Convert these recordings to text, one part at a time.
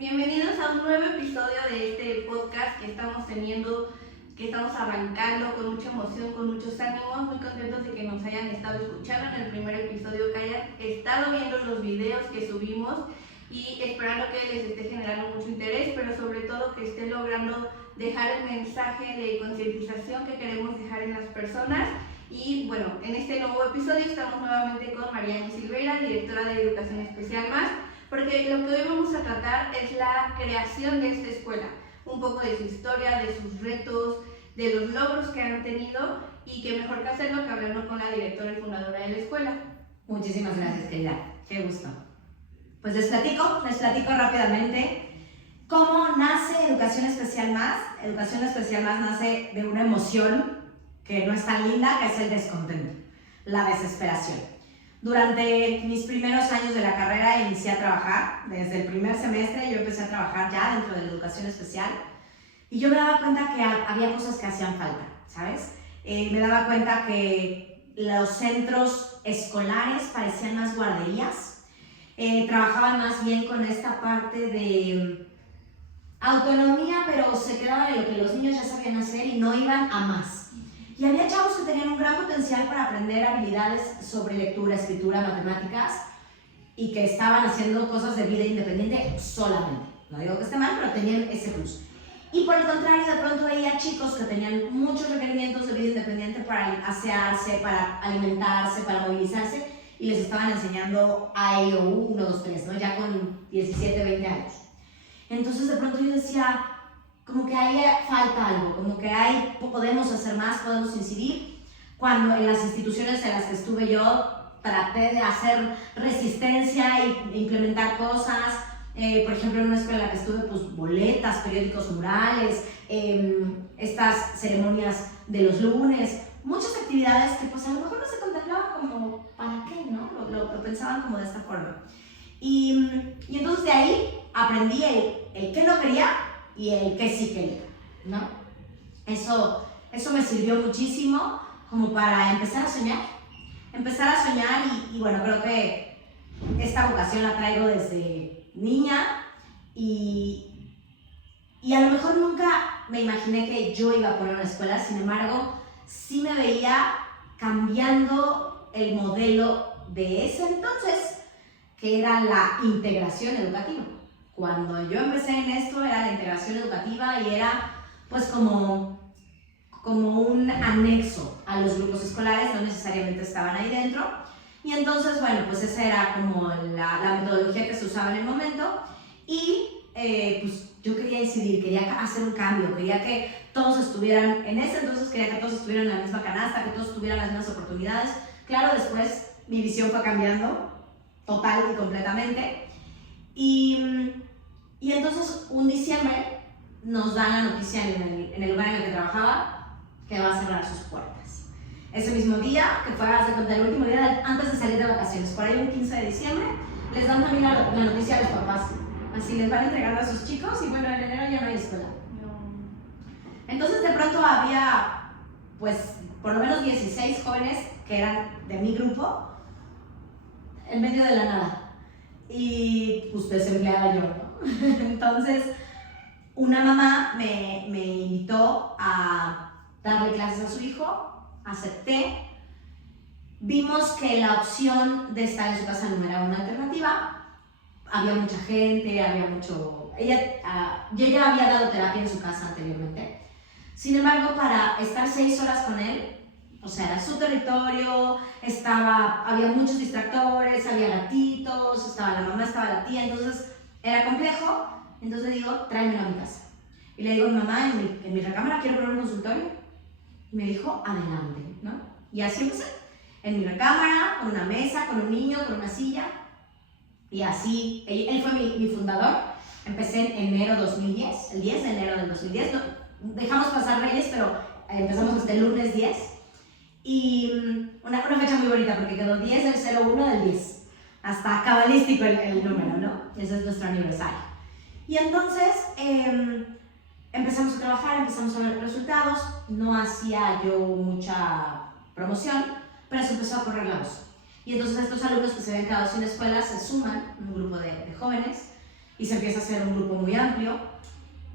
Bienvenidos a un nuevo episodio de este podcast que estamos teniendo, que estamos arrancando con mucha emoción, con muchos ánimos, muy contentos de que nos hayan estado escuchando en el primer episodio, que hayan estado viendo los videos que subimos y esperando que les esté generando mucho interés, pero sobre todo que esté logrando dejar el mensaje de concientización que queremos dejar en las personas. Y bueno, en este nuevo episodio estamos nuevamente con Mariana Silveira, directora de Educación Especial Más, porque lo que hoy vamos a tratar es la creación de esta escuela, un poco de su historia, de sus retos, de los logros que han tenido, y que mejor que hacerlo que hablando con la directora y fundadora de la escuela. Muchísimas gracias, querida, qué gusto. Pues les platico rápidamente cómo nace Educación Especial Más. Educación Especial Más nace de una emoción que no es tan linda, que es el descontento, la desesperación. Durante mis primeros años de la carrera inicié a trabajar. Desde el primer semestre yo empecé a trabajar ya dentro de la educación especial y yo me daba cuenta que había cosas que hacían falta, ¿sabes? Me daba cuenta que los centros escolares parecían más guarderías, trabajaban más bien con esta parte de autonomía, pero se quedaban en lo que los niños ya sabían hacer y no iban a más. Y había chavos que tenían un gran potencial para aprender habilidades sobre lectura, escritura, matemáticas y que estaban haciendo cosas de vida independiente solamente. No digo que esté mal, pero tenían ese plus. Y por el contrario, de pronto veía chicos que tenían muchos requerimientos de vida independiente para asearse, para alimentarse, para movilizarse, y les estaban enseñando A, E, I, O, U, 1, 2, 3, ¿no? Ya con 17, 20 años. Entonces de pronto yo decía, como que ahí falta algo, como que ahí podemos hacer más, podemos incidir. Cuando en las instituciones en las que estuve yo traté de hacer resistencia e implementar cosas, por ejemplo en una escuela en la que estuve, pues boletas, periódicos murales, estas ceremonias de los lunes, muchas actividades que pues a lo mejor no se contemplaban como, ¿para qué? ¿No? Lo pensaban como de esta forma. Y entonces de ahí aprendí el que no quería y el que sí quería, ¿no? Eso me sirvió muchísimo como para empezar a soñar y bueno, creo que esta vocación la traigo desde niña y a lo mejor nunca me imaginé que yo iba a poner una escuela, sin embargo, sí me veía cambiando el modelo de ese entonces, que era la integración educativa. Cuando yo empecé en esto era la integración educativa y era pues como un anexo a los grupos escolares, no necesariamente estaban ahí dentro. Y entonces, bueno, pues esa era como la metodología que se usaba en el momento y pues yo quería incidir, quería hacer un cambio, quería que todos estuvieran, en ese entonces quería que todos estuvieran en la misma canasta, que todos tuvieran las mismas oportunidades. Claro, después mi visión fue cambiando total y completamente. Y entonces un diciembre nos dan la noticia en el lugar en el que trabajaba que va a cerrar sus puertas. Ese mismo día, que fue el último día antes de salir de vacaciones, por ahí un 15 de diciembre, les dan también la noticia a los papás. Así les van entregando a sus chicos y bueno, en enero ya no hay escuela. Entonces de pronto había, pues, por lo menos 16 jóvenes que eran de mi grupo en medio de la nada. Y pues desempleada yo, ¿no? Entonces, una mamá me invitó a darle clases a su hijo, acepté. Vimos que la opción de estar en su casa no era una alternativa. Había mucha gente, había mucho... yo ya había dado terapia en su casa anteriormente. Sin embargo, para estar 6 horas con él, o sea, era su territorio, había muchos distractores, había gatitos, estaba la mamá, estaba la tía, entonces era complejo. Entonces le digo, tráemelo a mi casa. Y le digo a mi mamá, en mi recámara quiero poner un consultorio. Y me dijo, adelante, ¿no? Y así empecé, en mi recámara, con una mesa, con un niño, con una silla. Y así, él fue mi fundador. Empecé en enero 2010, el 10 de enero del 2010. No, dejamos pasar Reyes, pero empezamos hasta el lunes 10. Y una fecha muy bonita porque quedó 10 del 01 del 10. Hasta cabalístico el número, ¿no? Ese es nuestro aniversario. Y entonces empezamos a trabajar, empezamos a ver resultados. No hacía yo mucha promoción, pero se empezó a correr la voz. Y entonces estos alumnos que se habían quedado sin escuela se suman, un grupo de jóvenes, y se empieza a hacer un grupo muy amplio,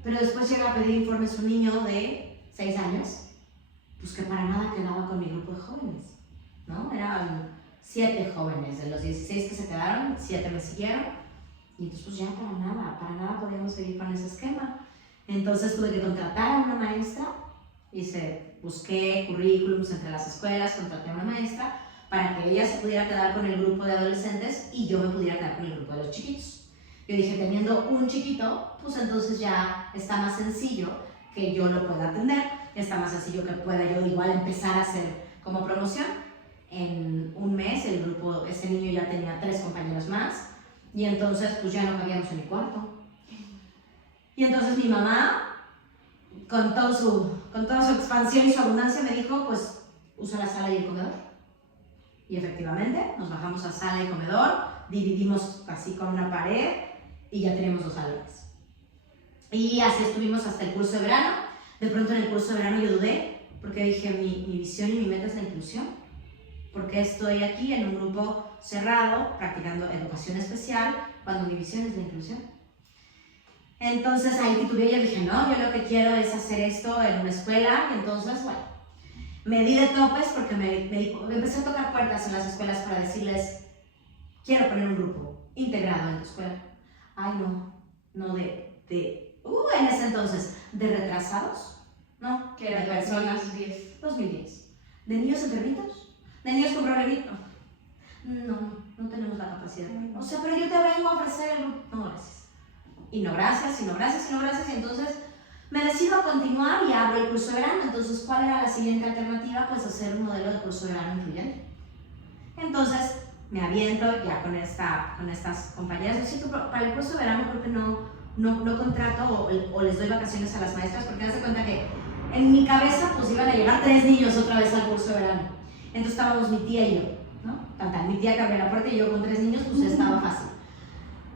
pero después llega a pedir informes un niño de 6 años, pues que para nada quedaba con mi grupo de jóvenes, ¿no? Eran 7 jóvenes, de los 16 que se quedaron, 7 me siguieron, y entonces pues ya para nada podíamos seguir con ese esquema. Entonces tuve que contratar a una maestra, busqué currículums entre las escuelas, contraté a una maestra para que ella se pudiera quedar con el grupo de adolescentes y yo me pudiera quedar con el grupo de los chiquitos. Yo dije, teniendo un chiquito, pues entonces ya está más sencillo que yo lo pueda atender, está más sencillo que pueda yo igual empezar a hacer como promoción. En un mes ese niño ya tenía 3 compañeros más y entonces pues ya no cabíamos en mi cuarto. Y entonces mi mamá, con toda su expansión y su abundancia, me dijo, pues usa la sala y el comedor. Y efectivamente, nos bajamos a sala y comedor, dividimos así con una pared y ya teníamos 2 salones. Y así estuvimos hasta el curso de verano. De pronto en el curso de verano yo dudé, porque dije, mi visión y mi meta es la inclusión. Porque estoy aquí en un grupo cerrado, practicando educación especial, cuando mi visión es la inclusión. Entonces ahí titubeé y dije, no, yo lo que quiero es hacer esto en una escuela. Y entonces, bueno, me di de topes porque empecé a tocar puertas en las escuelas para decirles, quiero poner un grupo integrado en tu escuela. Ay, no en ese entonces, de retrasados, no, Que era de personas, 2010, de niños enfermitos, de niños con problemitos, no tenemos la capacidad, o sea, pero yo te vengo a ofrecer el grupo, no gracias, y no gracias, y entonces me decido a continuar y abro el curso de verano. Entonces, ¿cuál era la siguiente alternativa? Pues hacer un modelo de curso de verano incluyente. Entonces, me aviento ya con estas compañeras. Yo siento, para el curso de verano creo que no contrato o les doy vacaciones a las maestras, porque haz de cuenta que en mi cabeza pues iban a llegar 3 niños otra vez al curso de verano. Entonces estábamos mi tía y yo, ¿no? Mi tía que abría la puerta y yo con 3 niños, pues estaba fácil.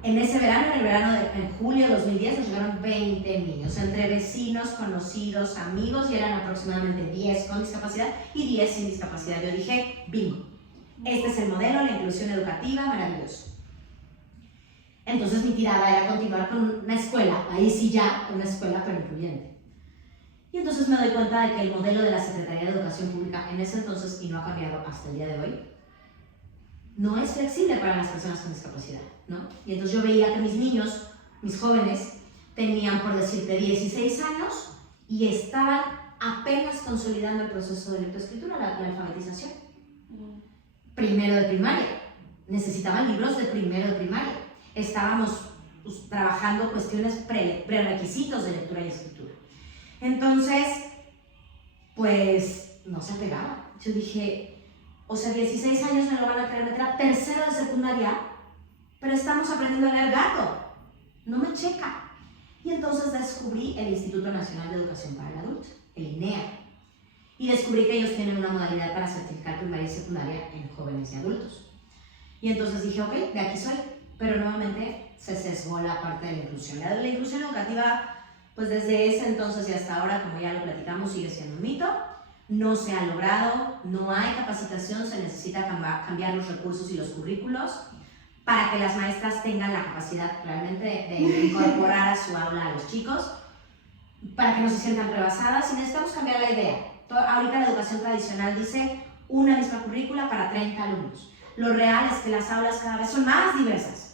En ese verano, en julio de 2010, nos llegaron 20 niños, entre vecinos, conocidos, amigos, y eran aproximadamente 10 con discapacidad y 10 sin discapacidad. Yo dije, bingo, este es el modelo, la inclusión educativa, maravilloso. Entonces mi tirada era continuar con una escuela, ahí sí ya, una escuela pero incluyente. Y entonces me doy cuenta de que el modelo de la Secretaría de Educación Pública en ese entonces, y no ha cambiado hasta el día de hoy, no es flexible para las personas con discapacidad, ¿no? Y entonces yo veía que mis niños, mis jóvenes, tenían, por decirte, 16 años y estaban apenas consolidando el proceso de lectoescritura, la alfabetización. Primero de primaria. Necesitaban libros de primero de primaria. Estábamos pues, trabajando cuestiones prerequisitos de lectura y escritura. Entonces, pues, no se pegaba. Yo dije, o sea, 16 años me lo van a querer meter a tercero de secundaria, pero estamos aprendiendo a leer gato. No me checa. Y entonces descubrí el Instituto Nacional de Educación para el Adulto, el INEA. Y descubrí que ellos tienen una modalidad para certificar primaria y secundaria en jóvenes y adultos. Y entonces dije, ok, de aquí soy. Pero nuevamente se sesgó la parte de la inclusión. La inclusión educativa, pues desde ese entonces y hasta ahora, como ya lo platicamos, sigue siendo un mito. No se ha logrado, no hay capacitación, se necesita cambiar los recursos y los currículos para que las maestras tengan la capacidad realmente de incorporar a su aula a los chicos, para que no se sientan rebasadas, y necesitamos cambiar la idea. Ahorita la educación tradicional dice una misma currícula para 30 alumnos. Lo real es que las aulas cada vez son más diversas.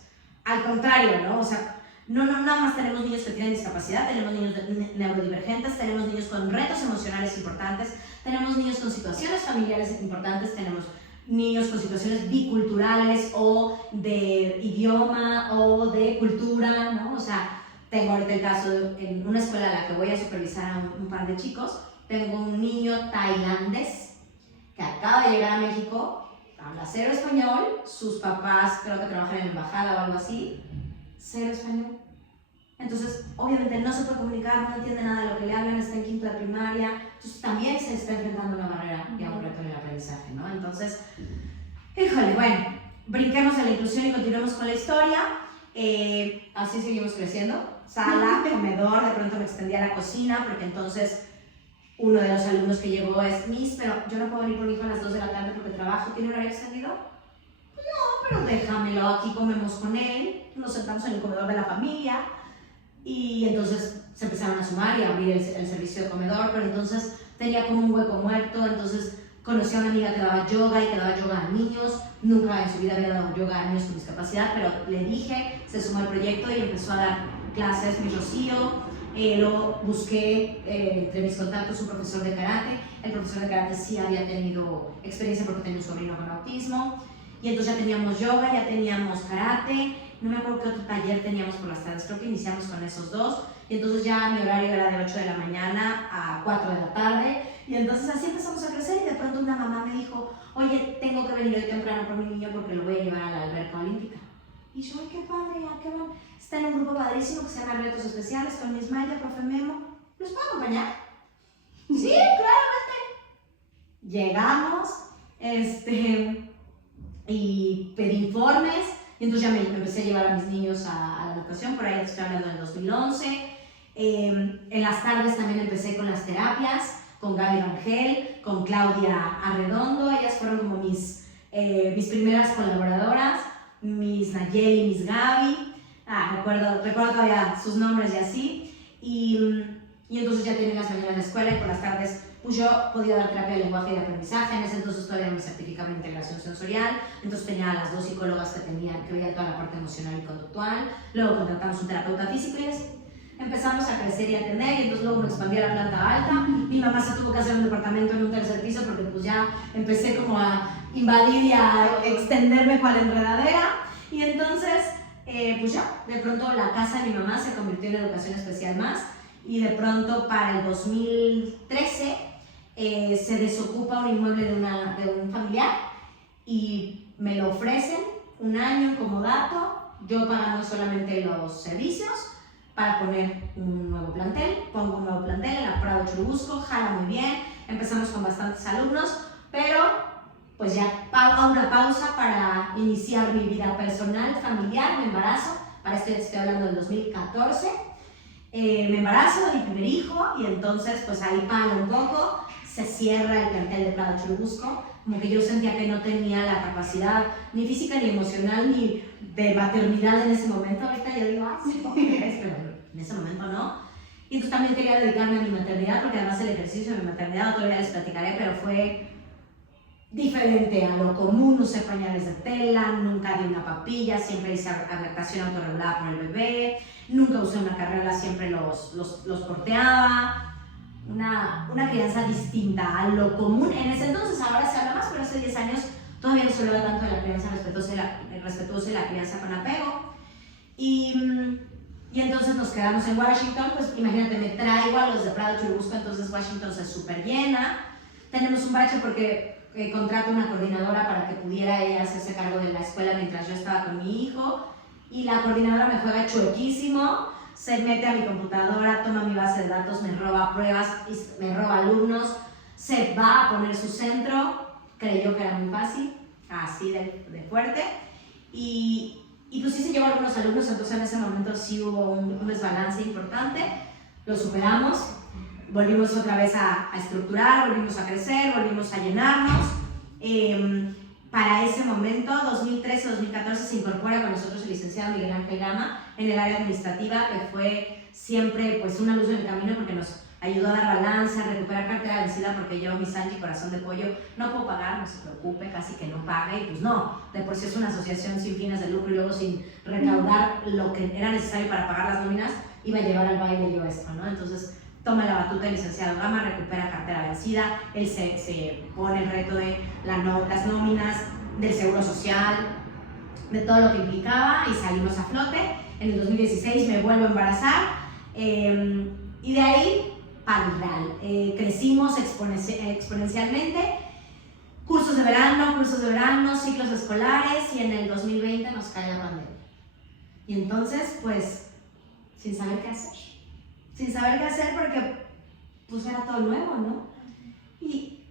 Al contrario, ¿no? O sea, no nada más tenemos niños que tienen discapacidad, tenemos niños neurodivergentes, tenemos niños con retos emocionales importantes, tenemos niños con situaciones familiares importantes, tenemos niños con situaciones biculturales o de idioma o de cultura, ¿no? O sea, tengo ahorita el caso en una escuela a la que voy a supervisar a un par de chicos, tengo un niño tailandés que acaba de llegar a México, habla 0 español, sus papás creo que trabajan en la embajada o algo así, 0 español. Entonces, obviamente no se puede comunicar, no entiende nada de lo que le hablan, está en quinto de primaria, entonces también se está enfrentando a una barrera y a un reto en el aprendizaje, ¿no? Entonces, híjole, bueno, brinquemos a la inclusión y continuemos con la historia. Así seguimos creciendo, sala, comedor, de pronto me extendí a la cocina, porque entonces uno de los alumnos que llegó es, Miss, pero yo no puedo venir por mi hijo a las 2 de la tarde porque trabajo, ¿tiene horario extendido? No, pero déjamelo, aquí comemos con él. Nos sentamos en el comedor de la familia y entonces se empezaron a sumar y a abrir el servicio de comedor, pero entonces tenía como un hueco muerto, entonces conocí a una amiga que daba yoga y que daba yoga a niños. Nunca en su vida había dado yoga a niños con discapacidad, pero le dije, se sumó al proyecto y empezó a dar clases, mi Rocío. Luego busqué entre mis contactos un profesor de karate. El profesor de karate sí había tenido experiencia porque tenía un sobrino con autismo. Y entonces ya teníamos yoga, ya teníamos karate. No me acuerdo qué otro taller teníamos por las tardes. Creo que iniciamos con esos dos. Y entonces ya mi horario era de 8 de la mañana a 4 de la tarde. Y entonces así empezamos a crecer. Y de pronto una mamá me dijo, oye, tengo que venir hoy temprano por mi niño porque lo voy a llevar a la alberca olímpica. Y yo, ay, qué padre, ¿a qué van? Está en un grupo padrísimo que se llama Retos Especiales con Miss Maya, profe Memo. ¿Los puedo acompañar? Sí, claramente. Llegamos, y pedí informes, y entonces ya me empecé a llevar a mis niños a la educación, por ahí estoy hablando del 2011. En las tardes también empecé con las terapias, con Gaby Rangel, con Claudia Arredondo. Ellas fueron como mis primeras colaboradoras, mis Nayeli, mis Gaby. Recuerdo todavía sus nombres y así. Y entonces ya tenía las mañanas en la escuela y por las tardes pues yo podía dar terapia de lenguaje y de aprendizaje. En ese entonces todavía no me certificaba en integración sensorial, entonces tenía a las 2 psicólogas que veían toda la parte emocional y conductual. Luego contratamos un terapeuta físico y empezamos a crecer y a atender, y entonces luego me expandí a la planta alta. Mi mamá se tuvo que hacer un departamento en un tercer piso porque pues ya empecé como a invadir y a extenderme cual enredadera. Y entonces, pues ya, de pronto la casa de mi mamá se convirtió en educación especial más, y de pronto para el 2013 se desocupa un inmueble de un familiar y me lo ofrecen un año en comodato, yo pagando solamente los servicios para poner un nuevo plantel. Pongo un nuevo plantel en la Prado Churubusco, jala muy bien, empezamos con bastantes alumnos, pero pues ya hago una pausa para iniciar mi vida personal, familiar, me embarazo. Para esto estoy hablando del 2014. Me embarazo de mi primer hijo y entonces pues ahí paro un poco, se cierra el plantel de Prado Churubusco, como que yo sentía que no tenía la capacidad ni física ni emocional ni de maternidad en ese momento. Ahorita yo digo, sí, ¿cómo crees? Pero en ese momento no. Y entonces también quería dedicarme a mi maternidad, porque además el ejercicio de mi maternidad, todavía les platicaré, pero fue diferente a lo común. Usé pañales de tela, nunca di una papilla, siempre hice lactación autorregulada por el bebé, nunca usé una carriola, siempre los porteaba. Una crianza distinta a lo común en ese entonces. Ahora se habla más, pero hace 10 años todavía no se habla tanto de la crianza respetuosa y la crianza con apego. Y entonces nos quedamos en Washington. Pues imagínate, me traigo a los de Prado Churubusco, entonces Washington se súper llena. Tenemos un bache porque contrato una coordinadora para que pudiera ella hacerse cargo de la escuela mientras yo estaba con mi hijo, y la coordinadora me juega chuequísimo, se mete a mi computadora, toma mi base de datos, me roba pruebas, me roba alumnos, se va a poner su centro, creyó que era muy fácil, así de fuerte, y pues sí se llevó a algunos alumnos. Entonces en ese momento sí hubo un desbalance importante, lo superamos, volvimos otra vez a estructurar, volvimos a crecer, volvimos a llenarnos. Para ese momento, 2013-2014, se incorpora con nosotros el licenciado Miguel Ángel Gama en el área administrativa, que fue siempre pues una luz en el camino porque nos ayudó a dar balance, a recuperar cartera vencida, porque yo, mi Sanchi Corazón de Pollo, no puedo pagar, no se preocupe, casi que no pague, y pues no, de por sí es una asociación sin fines de lucro y luego sin recaudar lo que era necesario para pagar las nóminas, iba a llevar al baile yo esto, ¿no? Entonces toma la batuta el licenciado Gama, recupera cartera vencida, él se pone el reto de las nóminas, del seguro social, de todo lo que implicaba, y salimos a flote. En el 2016 me vuelvo a embarazar, y de ahí padral. Crecimos exponencialmente, cursos de verano, ciclos escolares, y en el 2020 nos cae la pandemia. Y entonces, pues, sin saber qué hacer porque pues era todo nuevo, ¿no? Y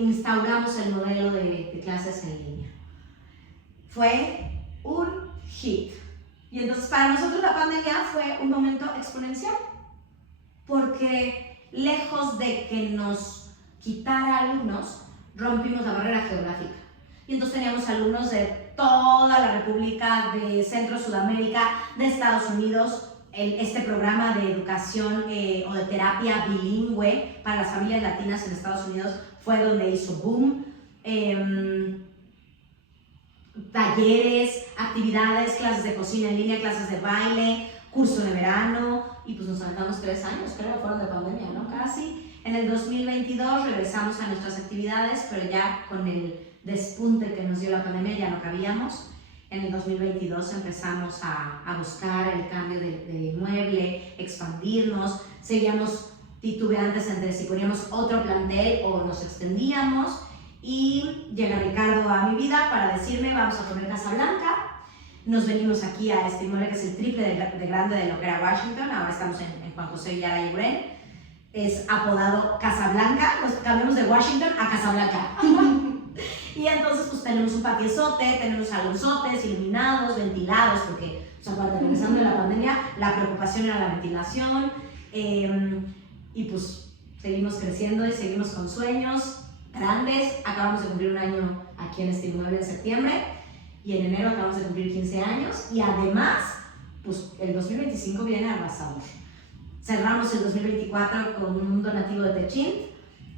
instauramos el modelo de clases en línea. Fue un hit. Y entonces para nosotros la pandemia fue un momento exponencial, porque lejos de que nos quitara alumnos, rompimos la barrera geográfica. Y entonces teníamos alumnos de toda la República, de Centro, Sudamérica, de Estados Unidos. Este programa de educación o de terapia bilingüe para las familias latinas en Estados Unidos fue donde hizo boom. Talleres, actividades, clases de cocina en línea, clases de baile, curso de verano, y pues nos aventamos 3 años, creo, fueron de pandemia, ¿no? Casi. En el 2022 regresamos a nuestras actividades, pero ya con el despunte que nos dio la pandemia ya no cabíamos. En el 2022 empezamos a buscar el cambio de inmueble, expandirnos, seguíamos titubeantes entre si poníamos otro plantel o nos extendíamos, y llega Ricardo a mi vida para decirme: vamos a poner Casa Blanca. Nos venimos aquí a este inmueble que es el triple de grande de lo que era Washington. Ahora estamos en Juan José Villara y Uren. Es apodado Casa Blanca. Nos cambiamos de Washington a Casa Blanca. Y entonces pues tenemos un patiozote, tenemos salonzotes iluminados, ventilados, porque pues, aparte, regresando de la pandemia, la preocupación era la ventilación. Y pues seguimos creciendo y seguimos con sueños grandes. Acabamos de cumplir 1 año aquí en este inmueble en septiembre, y en enero acabamos de cumplir 15 años, y además pues el 2025 viene arrasador. Cerramos el 2024 con un donativo de Techint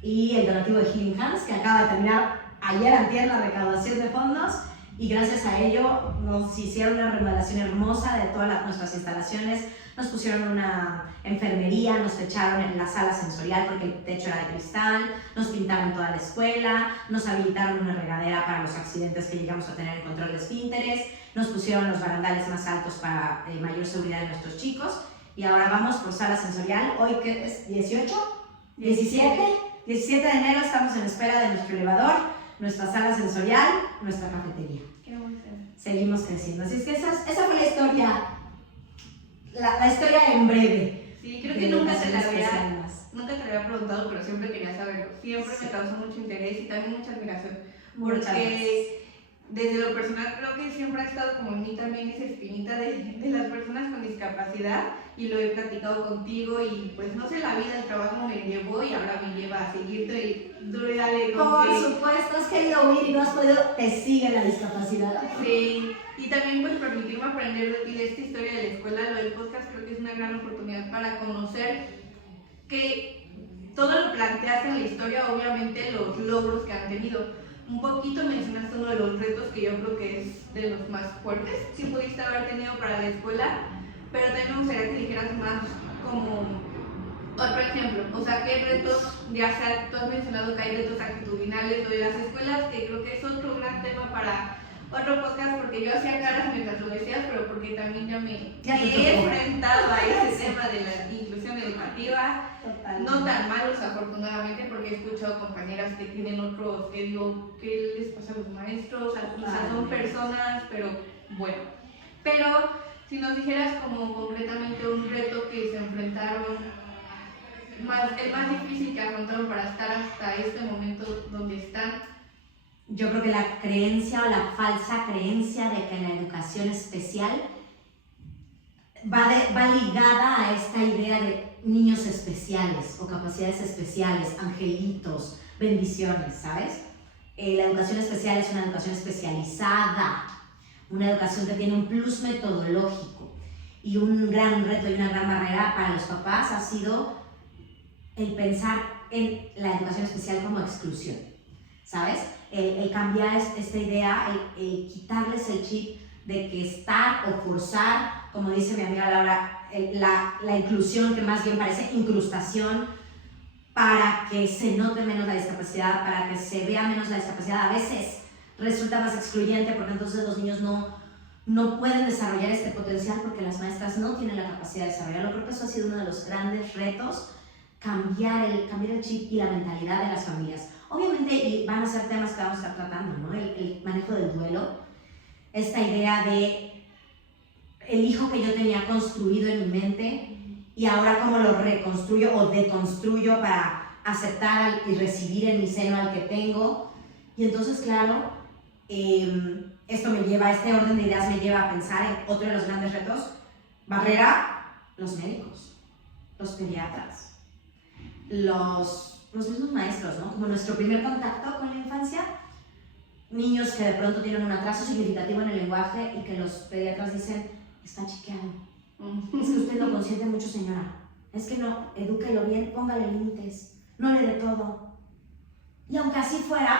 y el donativo de Healing Hands, que acaba de terminar ayer antier la recaudación de fondos, y gracias a ello nos hicieron una remodelación hermosa de todas nuestras instalaciones. Nos pusieron una enfermería, nos techaron en la sala sensorial porque el techo era de cristal, nos pintaron toda la escuela, nos habilitaron una regadera para los accidentes que llegamos a tener en control de esfínteres, nos pusieron los barandales más altos para mayor seguridad de nuestros chicos, y ahora vamos por sala sensorial. Hoy, ¿qué es? ¿18? ¿17? 17 de enero estamos en espera de nuestro elevador, nuestra sala sensorial, nuestra cafetería. Qué bonito. Seguimos creciendo. Así es que esa fue la historia, la historia en breve. Sí, creo que nunca te lo había preguntado, pero siempre quería saberlo. Siempre me causó mucho interés y también mucha admiración. Porque desde lo personal creo que siempre ha estado como en mí también esa espinita de las personas con discapacidad, y lo he platicado contigo, y pues no sé, la vida, el trabajo me llevó y ahora me lleva a seguirte y duro y dale. Por supuesto, has querido huir y no has podido, te sigue la discapacidad. Sí, y también pues permitirme aprender de ti, de esta historia de la escuela. Lo del podcast creo que es una gran oportunidad para conocer que todo lo planteaste en la historia, obviamente los logros que han tenido. Un poquito mencionaste uno de los retos que yo creo que es de los más fuertes que pudiste haber tenido para la escuela, pero también me gustaría que dijeras más como otro ejemplo. O sea, ¿qué retos, ya sea, tú has mencionado que hay retos actitudinales, lo de las escuelas, que creo que es otro gran tema para otro podcast, porque yo hacía caras mientras lo decías, pero porque también ya me he enfrentado a ese tema de la inclusión educativa. Totalmente. No tan malos, afortunadamente, porque he escuchado compañeras que tienen otros, que digo, ¿qué les pasa a los maestros? O sea, son personas, pero bueno. Pero si nos dijeras como concretamente un reto que se enfrentaron, el más difícil que afrontaron para estar hasta este momento donde están. Yo creo que la creencia o la falsa creencia de que la educación especial va ligada a esta idea de niños especiales o capacidades especiales, angelitos, bendiciones, ¿sabes? La educación especial es una educación especializada, una educación que tiene un plus metodológico, y un gran reto y una gran barrera para los papás ha sido el pensar en la educación especial como exclusión, ¿sabes? El cambiar esta idea, el quitarles el chip de que estar o forzar, como dice mi amiga Laura, la inclusión, que más bien parece incrustación, para que se note menos la discapacidad, para que se vea menos la discapacidad. A veces resulta más excluyente porque entonces los niños no pueden desarrollar este potencial porque las maestras no tienen la capacidad de desarrollarlo. Creo que eso ha sido uno de los grandes retos, cambiar el chip y la mentalidad de las familias. Obviamente, y van a ser temas que vamos a estar tratando, ¿no? El manejo del duelo, esta idea de el hijo que yo tenía construido en mi mente y ahora cómo lo reconstruyo o deconstruyo para aceptar y recibir en mi seno al que tengo. Y entonces, claro, esto me lleva, este orden de ideas me lleva a pensar en otro de los grandes retos. Barrera, los médicos, los pediatras, los mismos maestros, ¿no? Como nuestro primer contacto con la infancia, niños que de pronto tienen un atraso significativo en el lenguaje y que los pediatras dicen, está chiqueado. Es que usted lo consiente mucho, señora. Es que no, edúquelo bien, póngale límites, no le dé todo. Y aunque así fuera,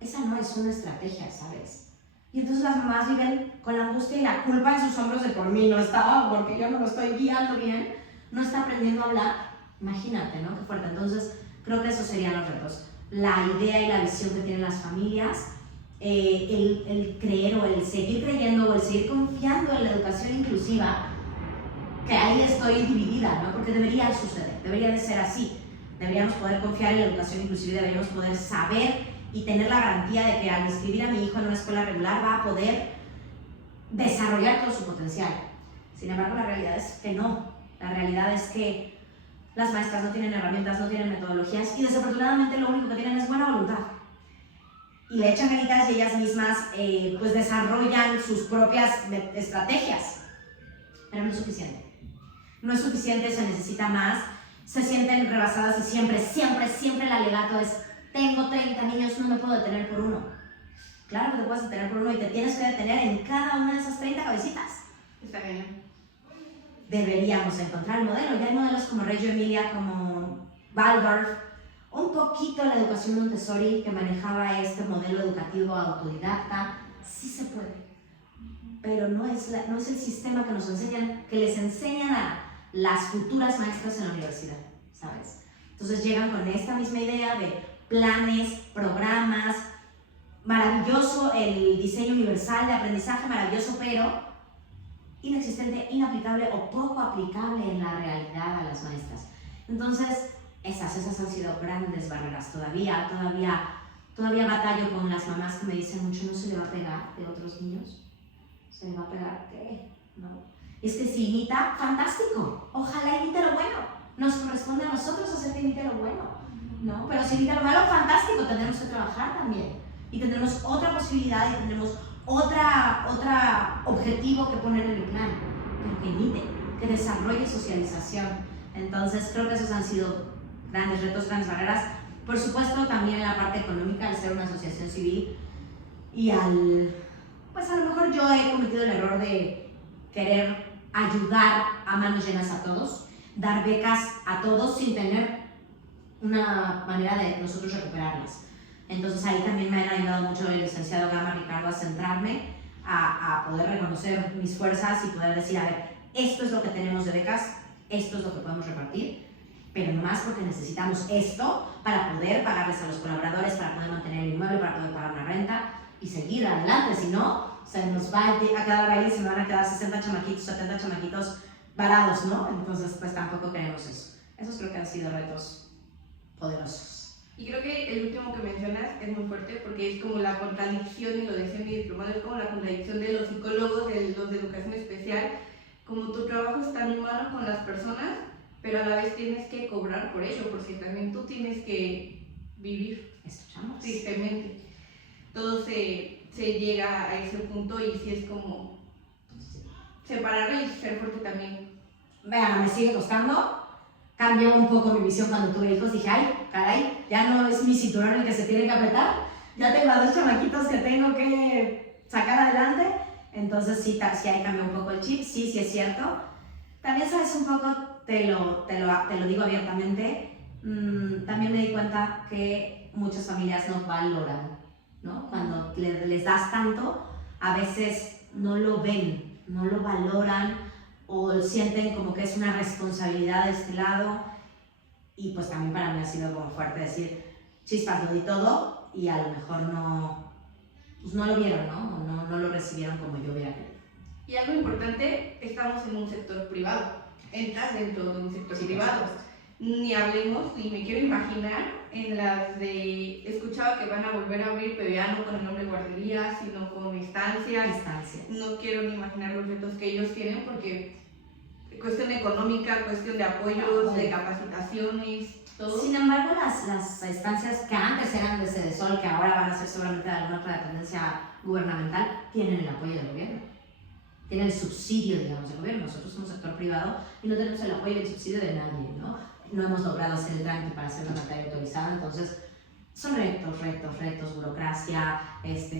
esa no es una estrategia, ¿sabes? Y entonces las mamás viven con la angustia y la culpa en sus hombros de por mí no está, porque yo no lo estoy guiando bien, no está aprendiendo a hablar. Imagínate, ¿no? Qué fuerte. Entonces, creo que esos serían los retos. La idea y la visión que tienen las familias, el creer o el seguir creyendo o el seguir confiando en la educación inclusiva, que ahí estoy dividida, ¿no? Porque debería suceder, debería de ser así. Deberíamos poder confiar en la educación inclusiva, deberíamos poder saber y tener la garantía de que al inscribir a mi hijo en una escuela regular va a poder desarrollar todo su potencial. Sin embargo, la realidad es que no. La realidad es que las maestras no tienen herramientas, no tienen metodologías y desafortunadamente lo único que tienen es buena voluntad. Y le echan ganitas y ellas mismas pues desarrollan sus propias estrategias. Pero no es suficiente. No es suficiente, se necesita más. Se sienten rebasadas y siempre el alegato es tengo 30 niños, no me puedo detener por uno. Claro que te puedes detener por uno y te tienes que detener en cada una de esas 30 cabecitas. Está bien. Deberíamos encontrar el modelo. Ya hay modelos como Reggio Emilia, como Waldorf, un poquito la educación Montessori que manejaba este modelo educativo autodidacta. Sí se puede, pero no es el sistema que nos enseñan, que les enseñan a las futuras maestras en la universidad, ¿sabes? Entonces llegan con esta misma idea de planes, programas, maravilloso el diseño universal de aprendizaje, maravilloso, pero inexistente, inaplicable o poco aplicable en la realidad a las maestras. Entonces, esas han sido grandes barreras. Todavía batallo con las mamás que me dicen mucho, no se le va a pegar de otros niños. ¿Se le va a pegar qué? ¿No? Es que si imita, fantástico. Ojalá imite lo bueno. Nos corresponde a nosotros hacer que imite lo bueno, ¿no? Pero si imita lo malo, fantástico. Tendremos que trabajar también. Y tendremos otra posibilidad y tendremos otra objetivo que poner en el plan. Pero que imite, que desarrolle socialización. Entonces, creo que esos han sido grandes retos, grandes barreras. Por supuesto, también la parte económica, al ser una asociación civil y pues a lo mejor yo he cometido el error de querer ayudar a manos llenas a todos, dar becas a todos sin tener una manera de nosotros recuperarlas. Entonces ahí también me ha ayudado mucho el licenciado Gama Ricardo a centrarme, a poder reconocer mis fuerzas y poder decir, a ver, esto es lo que tenemos de becas, esto es lo que podemos repartir, pero no más porque necesitamos esto para poder pagarles a los colaboradores, para poder mantener el inmueble, para poder pagar una renta y seguir adelante. Si no, se nos va a quedar baile y se nos van a quedar 60 chamaquitos, 70 chamaquitos varados, ¿no? Entonces, pues tampoco queremos eso. Esos creo que han sido retos poderosos. Y creo que el último que mencionas es muy fuerte porque es como la contradicción, y lo decía mi diplomado, es como la contradicción de los psicólogos, de los de educación especial, como tu trabajo es tan humano con las personas, pero a la vez tienes que cobrar por ello, porque también tú tienes que vivir tristemente. Todo se llega a ese punto y sí es como separarlo y ser fuerte también. Vean, me sigue costando. Cambió un poco mi visión cuando tuve hijos. Dije, ay, caray, ya no es mi cinturón el que se tiene que apretar. Ya tengo a 2 chamaquitos que tengo que sacar adelante. Entonces sí ahí cambió un poco el chip. Sí es cierto. También sabes un poco, te lo digo abiertamente, también me di cuenta que muchas familias no valoran, ¿no? Cuando les das tanto, a veces no lo ven, no lo valoran o sienten como que es una responsabilidad de este lado. Y pues también para mí ha sido como fuerte decir, chispas, lo di todo y a lo mejor pues no lo vieron, ¿no? O no lo recibieron como yo hubiera querido. Y algo importante, estamos en un sector privado, entras dentro de un sector privado. Ni hablemos, ni me quiero imaginar en las de, escuchaba que van a volver a abrir, pero ya no con el nombre guardería, sino con estancias. No quiero ni imaginar los retos que ellos tienen porque cuestión económica, cuestión de apoyos, de capacitaciones, todo. Sin embargo, las estancias que antes eran de Sedesol, que ahora van a ser seguramente de alguna otra dependencia gubernamental, tienen el apoyo del gobierno. Tienen el subsidio, digamos, del gobierno. Nosotros somos sector privado y no tenemos el apoyo y el subsidio de nadie, ¿no? No hemos logrado hacer el trámite para hacer una materia autorizada, entonces son retos, burocracia,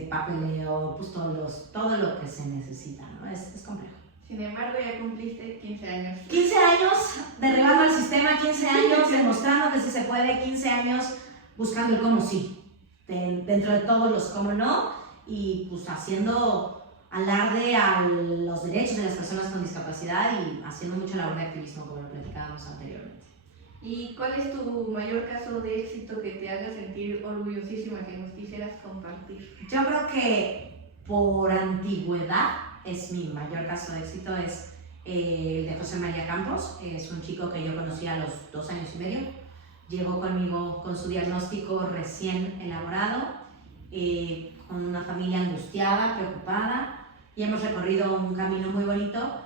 papeleo, pues todo lo que se necesita, ¿no? Es complejo. Sin embargo, ya cumpliste 15 años. 15 años derribando el sistema, 15 años demostrando que sí se puede, 15 años buscando el cómo sí, dentro de todos los cómo no, y pues haciendo alarde a los derechos de las personas con discapacidad y haciendo mucha labor de activismo, como lo platicábamos anteriormente. ¿Y cuál es tu mayor caso de éxito que te haga sentir orgullosísima, que nos quisieras compartir? Yo creo que por antigüedad es mi mayor caso de éxito, es el de José María Campos. Es un chico que yo conocí a los 2 años y medio. Llegó conmigo con su diagnóstico recién elaborado, con una familia angustiada, preocupada, y hemos recorrido un camino muy bonito,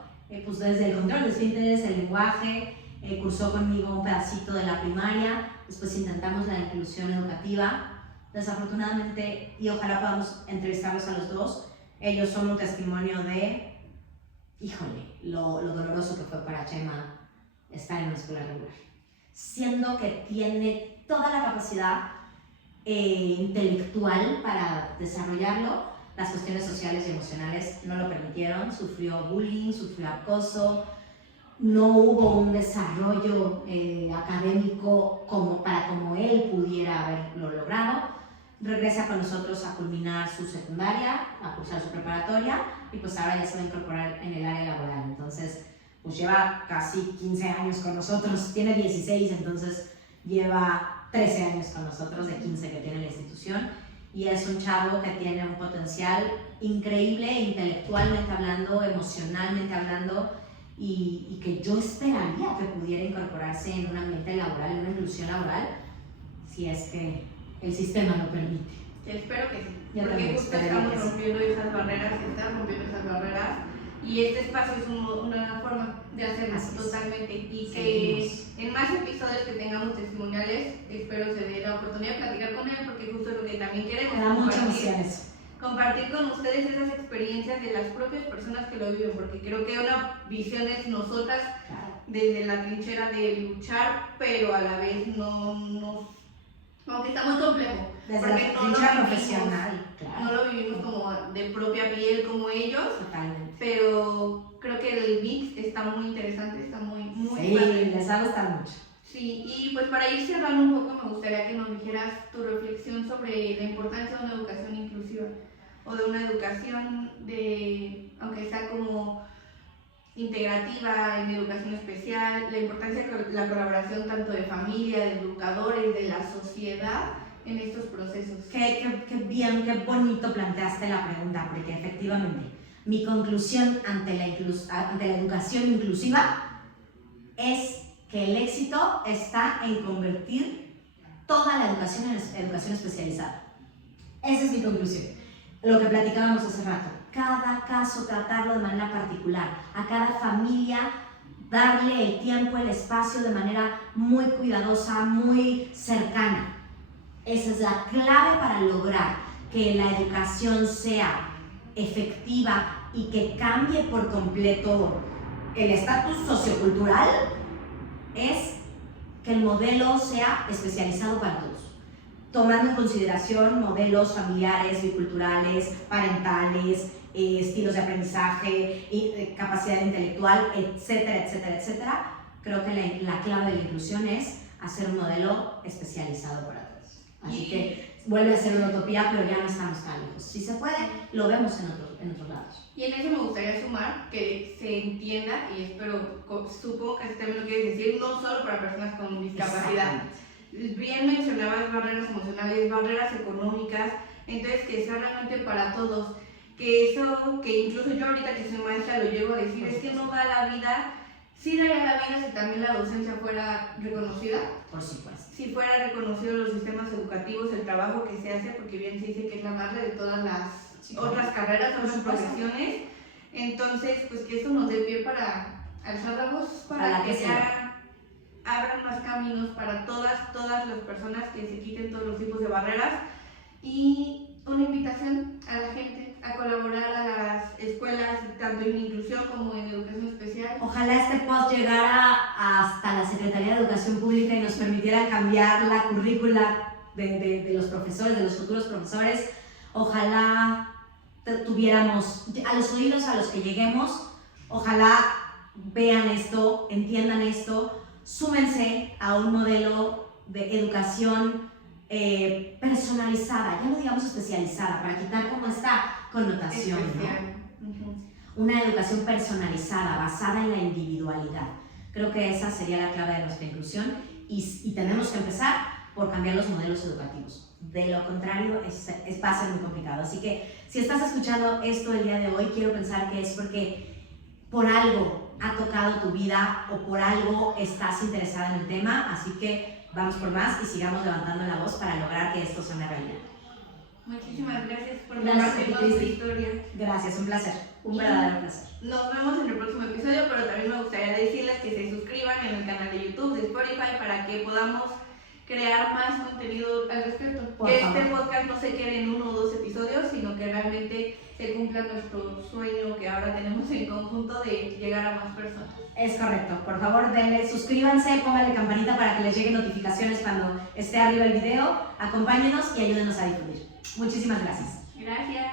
pues desde el control de esfínteres, el lenguaje, cursó conmigo un pedacito de la primaria, después intentamos la inclusión educativa. Desafortunadamente, y ojalá podamos entrevistarlos a los dos, ellos son un testimonio de, híjole, lo doloroso que fue para Chema estar en una escuela regular, siendo que tiene toda la capacidad intelectual para desarrollarlo. Las cuestiones sociales y emocionales no lo permitieron, sufrió bullying, sufrió acoso, no hubo un desarrollo académico como él pudiera haberlo logrado. Regresa con nosotros a culminar su secundaria, a cursar su preparatoria, y pues ahora ya se va a incorporar en el área laboral. Entonces, pues lleva casi 15 años con nosotros, tiene 16, entonces lleva 13 años con nosotros, de 15 que tiene la institución, y es un chavo que tiene un potencial increíble, intelectualmente hablando, emocionalmente hablando, y que yo esperaría que pudiera incorporarse en un ambiente laboral, en una inclusión laboral, si es que el sistema lo permite. Espero que sí, Yo porque justo estamos rompiendo esas barreras, y este espacio es una forma de hacerlo totalmente, y que en más episodios que tengamos testimoniales, espero se dé la oportunidad de platicar con él, porque justo es lo que también queremos. Me da mucha emoción eso. Compartir con ustedes esas experiencias de las propias personas que lo viven, porque creo que una visión es nosotras desde la trinchera de luchar, pero a la vez aunque está muy complejo, desde porque la trinchera profesional, no lo vivimos como de propia piel como ellos. Totalmente. Pero creo que el mix está muy interesante, está muy sí, padre. Les va a gustar mucho. Sí, y pues para ir cerrando un poco, me gustaría que nos dijeras tu reflexión sobre la importancia de una educación inclusiva, o de una educación aunque sea como integrativa, en educación especial, la importancia de la colaboración tanto de familia, de educadores, de la sociedad en estos procesos. Qué bien, qué bonito planteaste la pregunta, porque efectivamente mi conclusión ante la educación inclusiva es que el éxito está en convertir toda la educación en educación especializada. Esa es mi conclusión. Lo que platicábamos hace rato, cada caso tratarlo de manera particular, a cada familia darle el tiempo, el espacio de manera muy cuidadosa, muy cercana. Esa es la clave para lograr que la educación sea efectiva y que cambie por completo el estatus sociocultural, es que el modelo sea especializado para todos, tomando en consideración modelos familiares, biculturales, parentales, estilos de aprendizaje, capacidad intelectual, etcétera, etcétera, etcétera. Creo que la clave de la inclusión es hacer un modelo especializado para todos. Así que vuelve a ser una utopía, pero ya no estamos tan lejos. Si se puede, lo vemos en otros lados. Y en eso me gustaría sumar que se entienda, y supongo que también lo quieres decir, no solo para personas con discapacidad. Bien mencionabas barreras emocionales, barreras económicas, entonces que sea realmente para todos. Que eso, que incluso yo ahorita que soy maestra lo llevo a decir, es que no da la vida, sí daría la vida si también la docencia fuera reconocida. Por supuesto. Si fuera reconocido los sistemas educativos, el trabajo que se hace, porque bien se dice que es la madre de todas las otras carreras, otras profesiones. Entonces, pues que eso nos dé pie para alzar la voz, para que ya abran más caminos para todas las personas, que se quiten todos los tipos de barreras, y una invitación a la gente a colaborar a las escuelas, tanto en inclusión como en educación especial. Ojalá este post llegara hasta la Secretaría de Educación Pública y nos permitiera cambiar la currícula de los profesores, de los futuros profesores. Ojalá tuviéramos, a los oídos a los que lleguemos, ojalá vean esto, entiendan esto, súmense a un modelo de educación personalizada, ya no digamos especializada, para quitar como esta connotación, ¿no? Una educación personalizada, basada en la individualidad. Creo que esa sería la clave de nuestra inclusión y tenemos que empezar por cambiar los modelos educativos. De lo contrario, va a ser muy complicado. Así que si estás escuchando esto el día de hoy, quiero pensar que es porque por algo ha tocado tu vida o por algo estás interesada en el tema. Así que vamos por más y sigamos levantando la voz para lograr que esto sea una realidad. Muchísimas gracias por compartirnos tu historia. Gracias, un placer, un verdadero placer. Nos vemos en el próximo episodio, pero también me gustaría decirles que se suscriban en el canal de YouTube, de Spotify, para que podamos crear más contenido al respecto. Que este podcast no se quede en 1 o 2 episodios, sino que realmente se cumpla nuestro sueño que ahora tenemos en conjunto de llegar a más personas. Es correcto. Por favor, suscríbanse, pónganle campanita para que les lleguen notificaciones cuando esté arriba el video. Acompáñenos y ayúdenos a difundir. Muchísimas gracias. Gracias.